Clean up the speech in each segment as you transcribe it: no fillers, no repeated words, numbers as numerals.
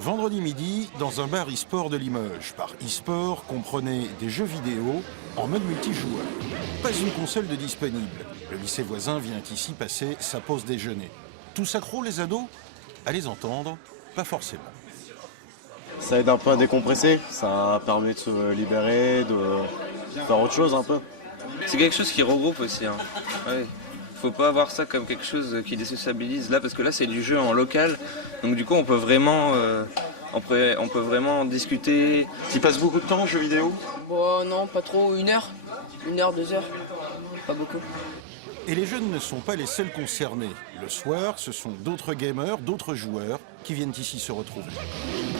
Vendredi midi, dans un bar e-sport de Limoges. Par e-sport, comprenez des jeux vidéo en mode multijoueur. Pas une console de disponible. Le lycée voisin vient ici passer sa pause déjeuner. Tous accros les ados? À les entendre, pas forcément. Ça aide un peu à décompresser, ça permet de se libérer, de faire autre chose un peu. C'est quelque chose qui regroupe aussi. Hein. Ouais. Faut pas voir ça comme quelque chose qui désociabilise là, parce que là c'est du jeu en local, donc du coup on peut vraiment, on peut vraiment discuter. Tu passes beaucoup de temps aux jeux vidéo? Bon, non, pas trop. 1 heure, 2 heures. Pas beaucoup. Et les jeunes ne sont pas les seuls concernés. Le soir, ce sont d'autres gamers, d'autres joueurs qui viennent ici se retrouver.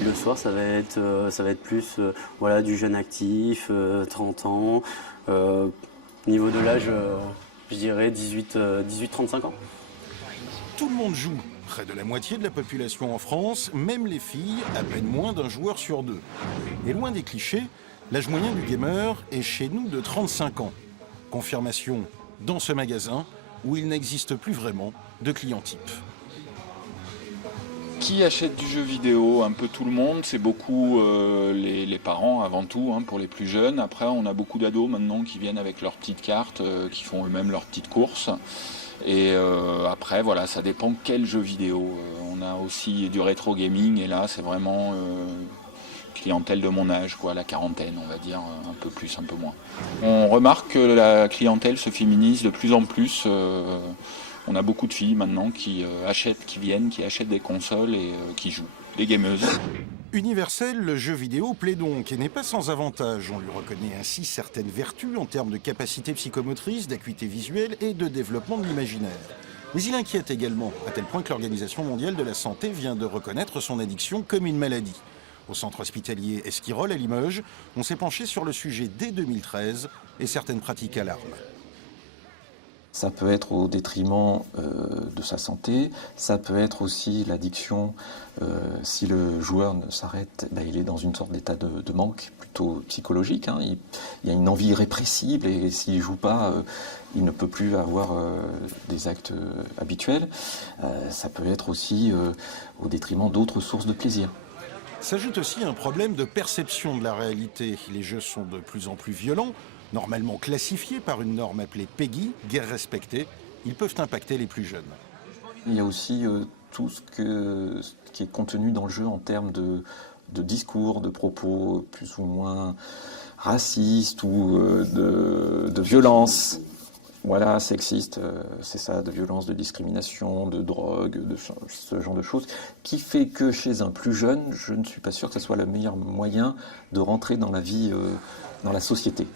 Le soir, ça va être plus voilà, du jeune actif, 30 ans. Niveau de l'âge, je dirais 18-35 ans. Tout le monde joue. Près de la moitié de la population en France, même les filles, à peine moins d'un joueur sur deux. Et loin des clichés, l'âge moyen du gamer est chez nous de 35 ans. Confirmation dans ce magasin où il n'existe plus vraiment de client type. Qui achète du jeu vidéo? Un peu tout le monde, c'est beaucoup les parents avant tout, hein, pour les plus jeunes. Après, on a beaucoup d'ados maintenant qui viennent avec leurs petites cartes, qui font eux-mêmes leurs petites courses. Et après, voilà, ça dépend quel jeu vidéo. On a aussi du rétro gaming, et là, c'est vraiment clientèle de mon âge, quoi, la quarantaine, on va dire, un peu plus, un peu moins. On remarque que la clientèle se féminise de plus en plus. On a beaucoup de filles maintenant qui achètent des consoles et qui jouent, des gameuses. Universel, le jeu vidéo plaît donc et n'est pas sans avantage. On lui reconnaît ainsi certaines vertus en termes de capacité psychomotrice, d'acuité visuelle et de développement de l'imaginaire. Mais il inquiète également, à tel point que l'Organisation mondiale de la santé vient de reconnaître son addiction comme une maladie. Au centre hospitalier Esquirol à Limoges, on s'est penché sur le sujet dès 2013 et certaines pratiques alarment. Ça peut être au détriment de sa santé, ça peut être aussi l'addiction, si le joueur ne s'arrête, il est dans une sorte d'état de manque plutôt psychologique. Hein. Il y a une envie irrépressible et s'il ne joue pas, il ne peut plus avoir des actes habituels. Ça peut être aussi au détriment d'autres sources de plaisir. S'ajoute aussi un problème de perception de la réalité. Les jeux sont de plus en plus violents. Normalement classifiés par une norme appelée PEGI, guerre respectée, ils peuvent impacter les plus jeunes. Il y a aussi tout ce qui est contenu dans le jeu en termes de discours, de propos plus ou moins racistes ou de violence. Voilà, sexiste, c'est ça, de violence, de discrimination, de drogue, de ce genre de choses, qui fait que chez un plus jeune, je ne suis pas sûr que ce soit le meilleur moyen de rentrer dans la vie, dans la société.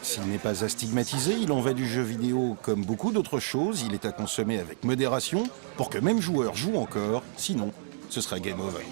S'il n'est pas à stigmatiser, il en va du jeu vidéo comme beaucoup d'autres choses. Il est à consommer avec modération pour que même joueur joue encore. Sinon, ce sera game over.